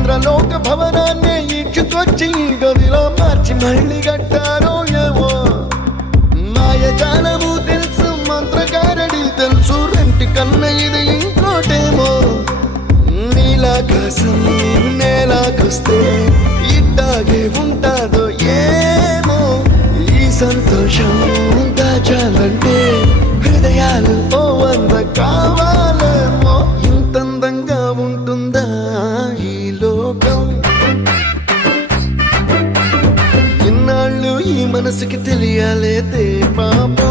ఇంద్రలోక భవనాన్ని ఈడ్చుకొచ్చి గదిలో మార్చి మళ్ళీ కట్టారో ఏమో మాయజాలము తెలుసు మంత్రగారడి తెలుసు రెంటి కన్న ఇది ఇంకోటేమో నీలాకాశం నేలాకొస్తే ఇట్టాగే ఉంటాదో ఏమో ఈ సంతోషం దాచాలంటే హృదయాలు ఓ వంద కావాలేమో ఇంతందంగా ఉంటుందా ఈ లోకం ఇన్నాళ్ళు ఈ మనసుకి తెలియాలేదే పాపం